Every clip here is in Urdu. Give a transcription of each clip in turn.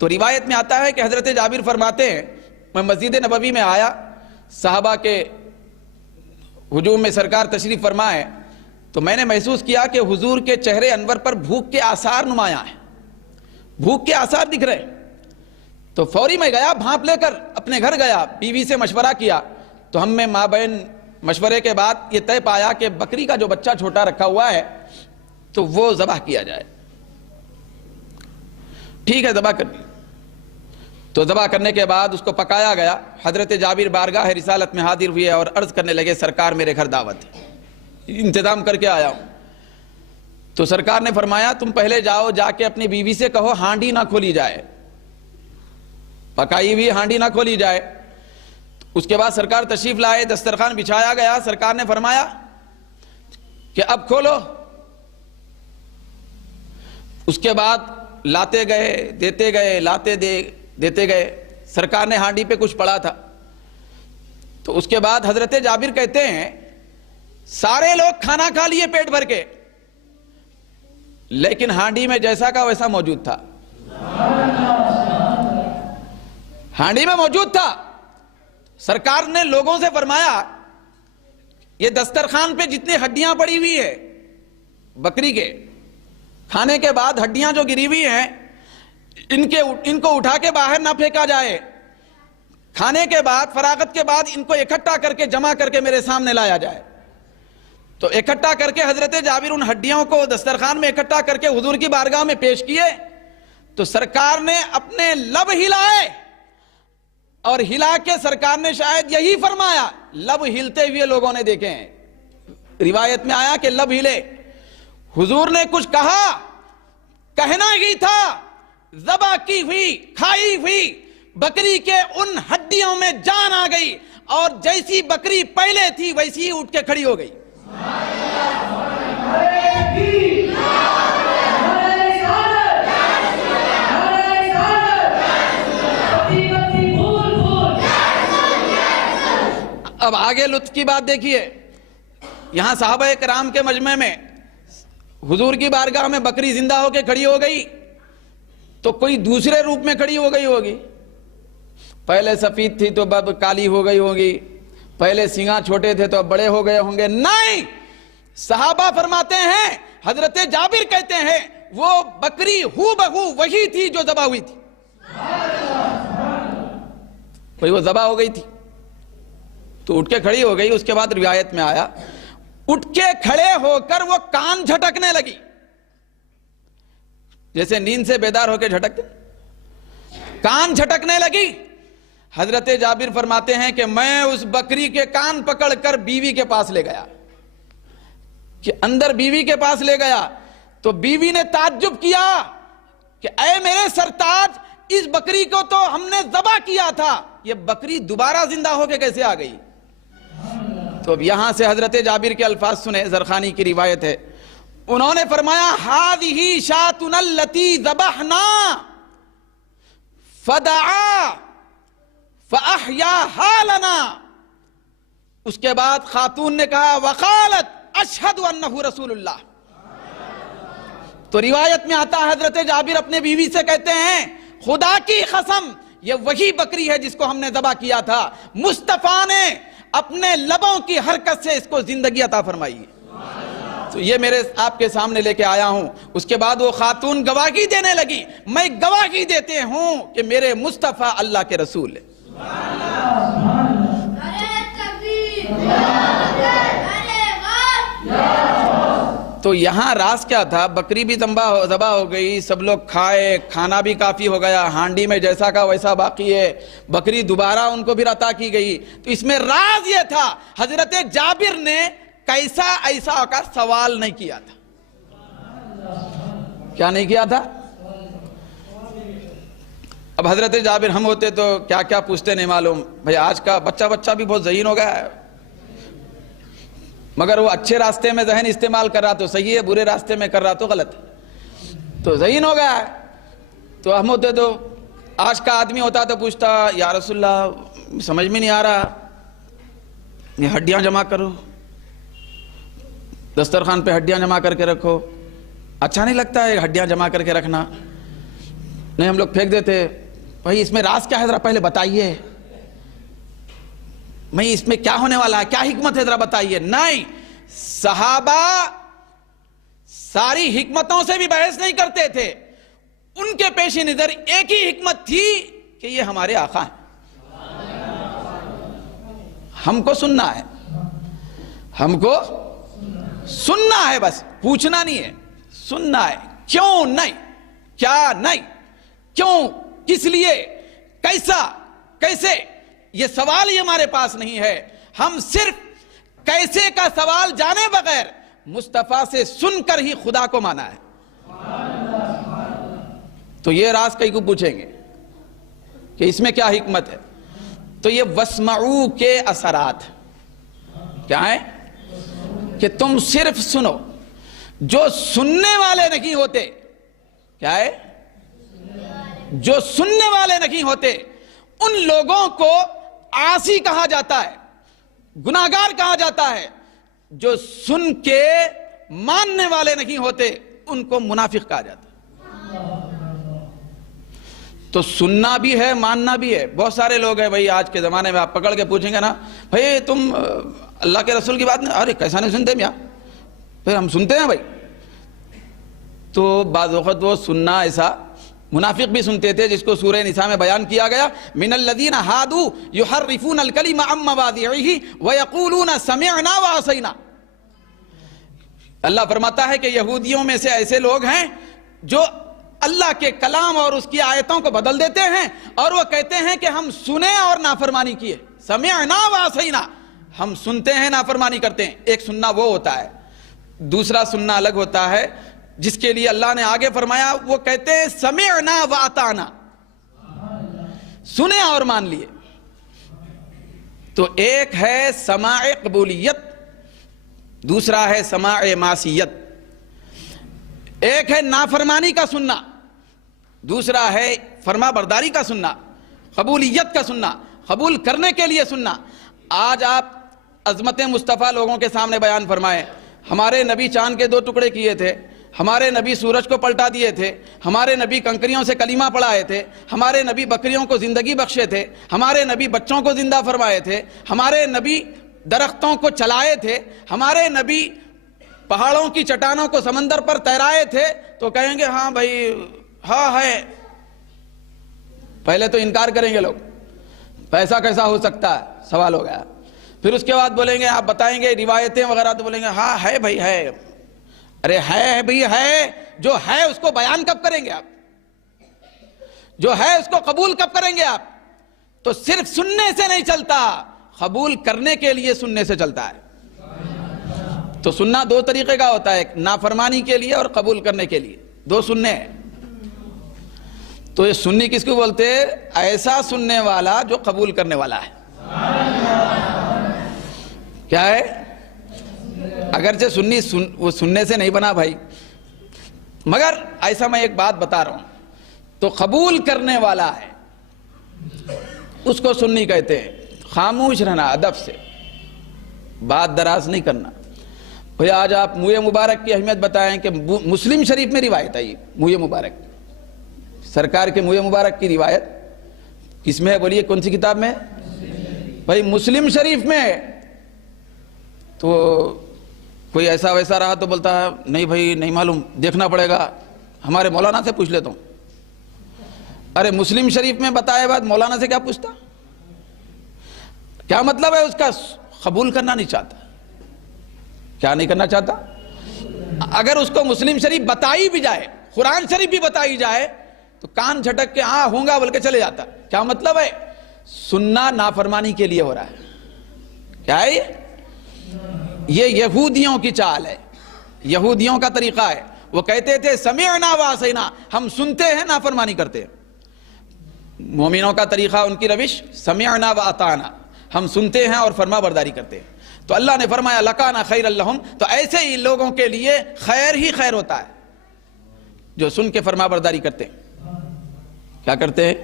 تو روایت میں آتا ہے کہ حضرت جابر فرماتے ہیں میں مسجد نبوی میں آیا، صحابہ کے ہجوم میں سرکار تشریف فرما ہے، تو میں نے محسوس کیا کہ حضور کے چہرے انور پر بھوک کے آثار نمایاں ہیں، بھوک کے آثار دکھ رہے۔ تو فوری میں گیا، بھانپ لے کر اپنے گھر گیا، بیوی سے مشورہ کیا، تو ہم میں ماں بہن مشورے کے بعد یہ طے پایا کہ بکری کا جو بچہ چھوٹا رکھا ہوا ہے تو وہ ذبح کیا جائے۔ ٹھیک ہے، ذبح کر دی۔ تو ذبح کرنے کے بعد اس کو پکایا گیا۔ حضرت جابر بارگاہ رسالت میں حاضر ہوئے اور عرض کرنے لگے سرکار میرے گھر دعوت ہے، انتظام کر کے آیا ہوں۔ تو سرکار نے فرمایا تم پہلے جاؤ، جا کے اپنی بیوی سے کہو ہانڈی نہ کھولی جائے، پکائی ہوئی ہانڈی نہ کھولی جائے۔ اس کے بعد سرکار تشریف لائے، دسترخوان بچھایا گیا، سرکار نے فرمایا کہ اب کھولو۔ اس کے بعد لاتے گئے، دیتے گئے، دیتے گئے، سرکار نے ہانڈی پہ کچھ پڑا تھا۔ تو اس کے بعد حضرت جابر کہتے ہیں سارے لوگ کھانا کھا لیے پیٹ بھر کے، لیکن ہانڈی میں جیسا کا ویسا موجود تھا، ہانڈی میں موجود تھا۔ سرکار نے لوگوں سے فرمایا یہ دسترخوان پہ جتنی ہڈیاں پڑی ہوئی ہے بکری کے کھانے کے بعد، ہڈیاں جو گری ہوئی ہیں ان کو اٹھا کے باہر نہ پھینکا جائے، کھانے کے بعد فراغت کے بعد ان کو اکٹھا کر کے جمع کر کے میرے سامنے لایا جائے۔ تو اکٹھا کر کے حضرت جابر ان ہڈیوں کو دسترخوان میں اکٹھا کر کے حضور کی بارگاہ میں پیش کیے۔ تو سرکار نے اپنے لب ہلائے، اور ہلا کے سرکار نے شاید یہی فرمایا، لب ہلتے ہوئے لوگوں نے دیکھے ہیں۔ روایت میں آیا کہ لب ہلے، حضور نے کچھ کہا، کہنا ہی تھا ذبح کی ہوئی کھائی ہوئی بکری کے ان ہڈیوں میں جان آ گئی، اور جیسی بکری پہلے تھی ویسی ہی اٹھ کے کھڑی ہو گئی۔ اب آگے لطف کی بات دیکھیے، یہاں صحابہ کرام کے مجمع میں حضور کی بارگاہ میں بکری زندہ ہو کے کھڑی ہو گئی تو کوئی دوسرے روپ میں کھڑی ہو گئی ہوگی، پہلے سفید تھی تو اب کالی ہو گئی ہوگی، پہلے سینگاں چھوٹے تھے تو اب بڑے ہو گئے ہوں گے۔ نہیں، صحابہ فرماتے ہیں، حضرت جابر کہتے ہیں وہ بکری ہو بہو وہی تھی جو ذبح ہوئی تھی، کوئی وہ ذبح ہو گئی تھی تو اٹھ کے کھڑی ہو گئی۔ اس کے بعد روایت میں آیا اٹھ کے کھڑے ہو کر وہ کان جھٹکنے لگی، جیسے نیند سے بیدار ہو کے جھٹکتے، کان جھٹکنے لگی۔ حضرت جابر فرماتے ہیں کہ میں اس بکری کے کان پکڑ کر بیوی کے پاس لے گیا، کہ اندر بیوی کے پاس لے گیا تو بیوی نے تعجب کیا کہ اے میرے سرتاج، اس بکری کو تو ہم نے ذبح کیا تھا، یہ بکری دوبارہ زندہ ہو کے کیسے آ گئی؟ تو اب یہاں سے حضرت جابر کے الفاظ سنیں، زرخانی کی روایت ہے، انہوں نے فرمایا ہذہ شاتنا التی ذبحنا فدعا فاحیاھا لنا۔ اس کے بعد خاتون نے کہا وقالت اشہد انہ رسول اللہ۔ تو روایت میں آتا ہے حضرت جابر اپنے بیوی سے کہتے ہیں خدا کی قسم یہ وہی بکری ہے جس کو ہم نے ذبح کیا تھا، مصطفیٰ نے اپنے لبوں کی حرکت سے اس کو زندگی عطا فرمائی ہے۔ تو یہ میرے آپ کے سامنے لے کے آیا ہوں۔ اس کے بعد وہ خاتون گواہی دینے لگی، میں گواہی دیتے ہوں کہ میرے مصطفیٰ اللہ کے رسول ہے۔ تو یہاں راز کیا تھا؟ بکری بھی ذبح ہو گئی، سب لوگ کھائے، کھانا بھی کافی ہو گیا، ہانڈی میں جیسا کا ویسا باقی ہے، بکری دوبارہ ان کو بھی عطا کی گئی۔ تو اس میں راز یہ تھا حضرت جابر نے کیسا ایسا کا سوال نہیں کیا تھا۔ کیا نہیں کیا تھا؟ اب حضرت جابر ہم ہوتے تو کیا کیا پوچھتے نہیں معلوم۔ بھئی آج کا بچہ بھی بہت ذہین ہو گیا ہے، مگر وہ اچھے راستے میں ذہن استعمال کر رہا تو صحیح ہے، برے راستے میں کر رہا تو غلط ہے، تو ذہین ہو گیا ہے۔ تو ہم ہوتے تو آج کا آدمی ہوتا تو پوچھتا یا رسول اللہ سمجھ میں نہیں آ رہا، یہ ہڈیاں جمع کرو، دسترخوان پہ ہڈیاں جمع کر کے رکھو، اچھا نہیں لگتا ہے ہڈیاں جمع کر کے رکھنا، نہیں ہم لوگ پھینک دیتے بھائی اس میں راز کیا ہے ذرا پہلے بتائیے، بھائی اس میں کیا ہونے والا ہے، کیا حکمت ہے ذرا بتائیے. نہیں، صحابہ ساری حکمتوں سے بھی بحث نہیں کرتے تھے، ان کے پیش نظر ایک ہی حکمت تھی کہ یہ ہمارے آقا ہیں، ہم کو سننا ہے، ہم کو سننا ہے، بس پوچھنا نہیں ہے، سننا ہے. کیوں نہیں، کیا نہیں، کیوں، کس لیے، کیسا، کیسے، یہ سوال ہی ہمارے پاس نہیں ہے. ہم صرف کیسے کا سوال جانے بغیر مصطفیٰ سے سن کر ہی خدا کو مانا ہے. تو یہ راز کئی کو پوچھیں گے کہ اس میں کیا حکمت ہے، تو یہ وسمعو کے اثرات کیا ہیں کہ تم صرف سنو. جو سننے والے نہیں ہوتے، کیا ہے، جو سننے والے نہیں ہوتے ان لوگوں کو عاصی کہا جاتا ہے، گناہگار کہا جاتا ہے. جو سن کے ماننے والے نہیں ہوتے ان کو منافق کہا جاتا ہے. تو سننا بھی ہے، ماننا بھی ہے. بہت سارے لوگ ہیں بھائی آج کے زمانے میں، آپ پکڑ کے پوچھیں گے نا بھائی تم اللہ کے رسول کی بات نہیں، ارے کیسا نہیں سنتے میاں، پھر ہم سنتے ہیں بھائی. تو بعض وقت وہ سننا ایسا منافق بھی سنتے تھے جس کو سورہ نساء میں بیان کیا گیا، من الذین ہادوا یحرفون الکلم عن مواضعہ ویقولون سمعنا وعصینا. اللہ فرماتا ہے کہ یہودیوں میں سے ایسے لوگ ہیں جو اللہ کے کلام اور اس کی آیتوں کو بدل دیتے ہیں اور وہ کہتے ہیں کہ ہم سنے اور نافرمانی کیے. سمعنا وعصینا، ہم سنتے ہیں نافرمانی کرتے ہیں. ایک سننا وہ ہوتا ہے، دوسرا سننا الگ ہوتا ہے جس کے لیے اللہ نے آگے فرمایا، وہ کہتے ہیں سمعنا واطعنا، سنے اور مان لیے. تو ایک ہے سماع قبولیت، دوسرا ہے سماع معصیت. ایک ہے نافرمانی کا سننا، دوسرا ہے فرما برداری کا سننا، قبولیت کا سننا، قبول کرنے کے لیے سننا. آج آپ عظمت مصطفیٰ لوگوں کے سامنے بیان فرمائیں، ہمارے نبی چاند کے 2 ٹکڑے کیے تھے، ہمارے نبی سورج کو پلٹا دیے تھے، ہمارے نبی کنکریوں سے کلمہ پڑھائے تھے، ہمارے نبی بکریوں کو زندگی بخشے تھے، ہمارے نبی بچوں کو زندہ فرمائے تھے، ہمارے نبی درختوں کو چلائے تھے، ہمارے نبی پہاڑوں کی چٹانوں کو سمندر پر تیرائے تھے. تو کہیں گے ہاں بھائی ہاں ہے. پہلے تو انکار کریں گے لوگ، پیسہ کیسا ہو سکتا ہے، سوال ہو گیا. پھر اس کے بعد بولیں گے، آپ بتائیں گے روایتیں وغیرہ، تو بولیں گے ہاں ہے بھائی ہے. ارے ہے بھائی ہے، جو ہے اس کو بیان کب کریں گے آپ، جو ہے اس کو قبول کب کریں گے آپ. تو صرف سننے سے نہیں چلتا، قبول کرنے کے لیے سننے سے چلتا ہے. تو سننا 2 طریقے کا ہوتا ہے، ایک نافرمانی کے لیے اور قبول کرنے کے لیے، 2 سننے ہیں. تو یہ سنی کس کو بولتے ہیں؟ ایسا سننے والا جو قبول کرنے والا ہے. کیا ہے؟ اگرچہ سنی وہ سننے سے نہیں بنا بھائی، مگر ایسا میں ایک بات بتا رہا ہوں. تو قبول کرنے والا ہے اس کو سنی کہتے ہیں. خاموش رہنا، ادب سے بات دراز نہیں کرنا. بھئی آج آپ موئے مبارک کی اہمیت بتائیں کہ مسلم شریف میں روایت آئی، موئے مبارک، سرکار کے موئے مبارک کی روایت کس میں ہے بولیے، کون سی کتاب میں؟ بھئی مسلم شریف میں. تو کوئی ایسا ویسا رہا تو بولتا ہے نہیں بھائی نہیں معلوم، دیکھنا پڑے گا، ہمارے مولانا سے پوچھ لیتا ہوں. ارے مسلم شریف میں بتائے بعد مولانا سے کیا پوچھتا؟ کیا مطلب ہے اس کا؟ قبول کرنا نہیں چاہتا. کیا نہیں کرنا چاہتا؟ اگر اس کو مسلم شریف بتائی بھی جائے، قرآن شریف بھی بتائی جائے تو کان جھٹک کے ہاں ہوں گا بول کے چلے جاتا. کیا مطلب ہے؟ سننا نافرمانی کے لیے ہو رہا ہے. کیا ہے یہ یہودیوں کی چال ہے، یہودیوں کا طریقہ ہے. وہ کہتے تھے سمعنا وعصینا، ہم سنتے ہیں نافرمانی کرتے ہیں. مومنوں کا طریقہ، ان کی روش سمعنا واطعنا، ہم سنتے ہیں اور فرما برداری کرتے ہیں. تو اللہ نے فرمایا لکان خیر لہم، تو ایسے ہی لوگوں کے لیے خیر ہی خیر ہوتا ہے جو سن کے فرما برداری کرتے ہیں. کیا کرتے ہیں؟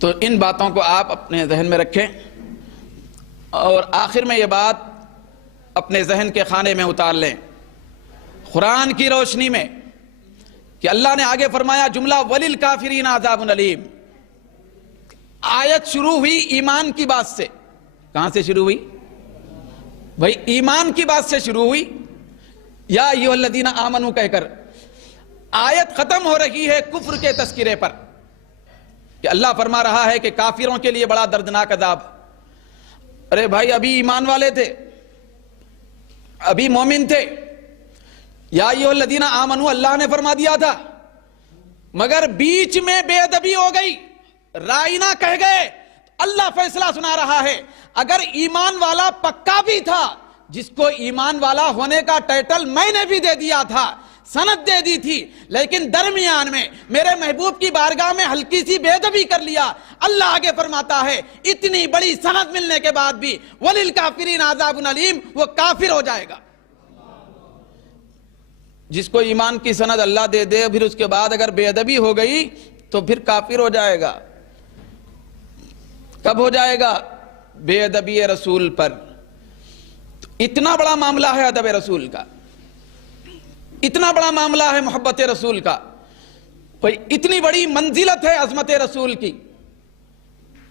تو ان باتوں کو آپ اپنے ذہن میں رکھیں اور آخر میں یہ بات اپنے ذہن کے خانے میں اتار لیں. قرآن کی روشنی میں کہ اللہ نے آگے فرمایا جملہ وَلِلْكَافِرِينَ عَذَابٌ أَلِيمٌ. آیت شروع ہوئی ایمان کی بات سے. کہاں سے شروع ہوئی بھائی؟ ایمان کی بات سے شروع ہوئی. یا ایھا الذین آمنوا کہہ کر آیت ختم ہو رہی ہے کفر کے تذکرے پر کہ اللہ فرما رہا ہے کہ کافروں کے لیے بڑا دردناک عذاب. ارے بھائی ابھی ایمان والے تھے, ابھی مومن تھے. یا ایھا الذین آمنوا اللہ نے فرما دیا تھا, مگر بیچ میں بے ادبی ہو گئی, رائنا کہہ گئے. اللہ فیصلہ سنا رہا ہے اگر ایمان والا پکا بھی تھا, جس کو ایمان والا ہونے کا ٹائٹل میں نے بھی دے دیا تھا, سند دے دی تھی, لیکن درمیان میں میرے محبوب کی بارگاہ میں ہلکی سی بے ادبی کر لیا. اللہ آگے فرماتا ہے اتنی بڑی سند ملنے کے بعد بھی وَلِلْكَافِرِينَ عَذَابٌ أَلِيمٌ, وہ کافر ہو جائے گا. جس کو ایمان کی سند اللہ دے دے پھر اس کے بعد اگر بے ادبی ہو گئی تو پھر کافر ہو جائے گا. کب ہو جائے گا؟ بے ادبی رسول پر. اتنا بڑا معاملہ ہے ادب رسول کا, اتنا بڑا معاملہ ہے محبت رسول کا, اتنی بڑی منزلت ہے عظمت رسول کی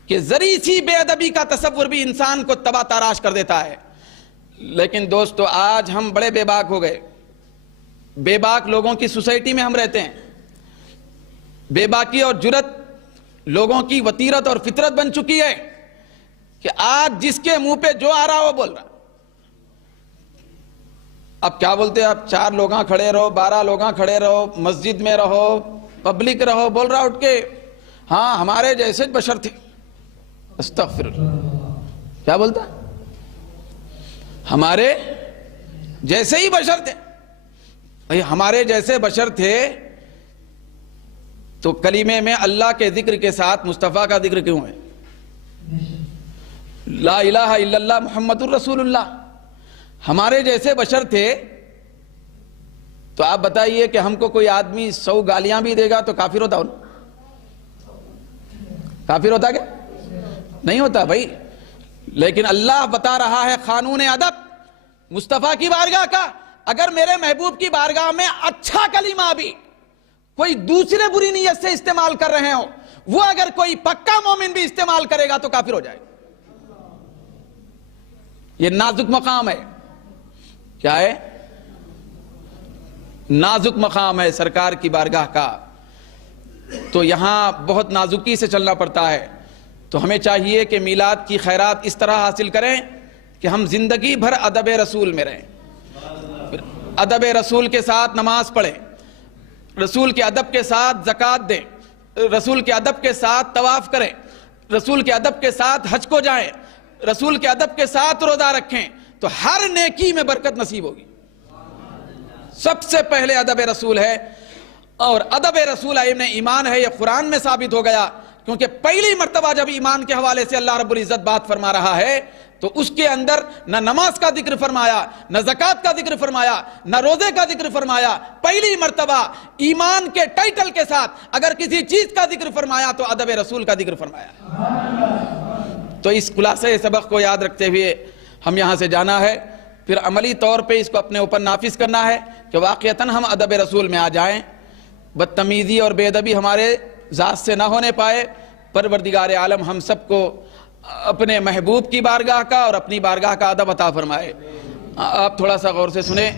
کہ ذری سی بے ادبی کا تصور بھی انسان کو تباہ تاراش کر دیتا ہے. لیکن دوستو آج ہم بڑے بے باک ہو گئے. بے باک لوگوں کی سوسائٹی میں ہم رہتے ہیں. بے باکی اور جرت لوگوں کی وطیرت اور فطرت بن چکی ہے کہ آج جس کے منہ پہ جو آ رہا وہ بول رہا. اب کیا بولتے ہیں, آپ 4 لوگاں کھڑے رہو, 12 لوگاں کھڑے رہو, مسجد میں رہو, پبلک رہو, بول رہا اٹھ کے ہاں ہمارے جیسے بشر تھے. استغفر اللہ. کیا بولتا؟ ہمارے جیسے ہی بشر تھے. بھئی ہمارے جیسے بشر تھے تو کلمے میں اللہ کے ذکر کے ساتھ مصطفیٰ کا ذکر کیوں ہے؟ لا الہ الا اللہ محمد الرسول اللہ. ہمارے جیسے بشر تھے تو آپ بتائیے کہ ہم کو کوئی آدمی 100 گالیاں بھی دے گا تو کافر ہوتا ہو؟ کافر ہوتا کیا؟ نہیں ہوتا بھائی. لیکن اللہ بتا رہا ہے قانون ادب مصطفیٰ کی بارگاہ کا, اگر میرے محبوب کی بارگاہ میں اچھا کلمہ بھی کوئی دوسرے بری نیت سے استعمال کر رہے ہوں, وہ اگر کوئی پکا مومن بھی استعمال کرے گا تو کافر ہو جائے گا. یہ نازک مقام ہے. کیا ہے؟ نازک مقام ہے سرکار کی بارگاہ کا. تو یہاں بہت نازکی سے چلنا پڑتا ہے. تو ہمیں چاہیے کہ میلاد کی خیرات اس طرح حاصل کریں کہ ہم زندگی بھر ادب رسول میں رہیں, ادب رسول کے ساتھ نماز پڑھیں, رسول کے ادب کے ساتھ زکوٰۃ دیں, رسول کے ادب کے ساتھ طواف کریں, رسول کے ادب کے ساتھ حج کو جائیں, رسول کے ادب کے ساتھ روزہ رکھیں, تو ہر نیکی میں برکت نصیب ہوگی. سب سے پہلے ادب رسول ہے, اور ادب رسول علم ایمان ہے. یہ قرآن میں ثابت ہو گیا, کیونکہ پہلی مرتبہ جب ایمان کے حوالے سے اللہ رب العزت بات فرما رہا ہے تو اس کے اندر نہ نماز کا ذکر فرمایا, نہ زکوٰۃ کا ذکر فرمایا, نہ روزے کا ذکر فرمایا. پہلی مرتبہ ایمان کے ٹائٹل کے ساتھ اگر کسی چیز کا ذکر فرمایا تو ادب رسول کا ذکر فرمایا. تو اس خلاصے سبق کو یاد رکھتے ہوئے ہم یہاں سے جانا ہے, پھر عملی طور پہ اس کو اپنے اوپر نافذ کرنا ہے کہ واقعتاً ہم ادب رسول میں آ جائیں, بدتمیزی اور بے ادبی ہمارے ذات سے نہ ہونے پائے. پروردگار عالم ہم سب کو اپنے محبوب کی بارگاہ کا اور اپنی بارگاہ کا ادب عطا فرمائے. آپ تھوڑا سا غور سے سنیں.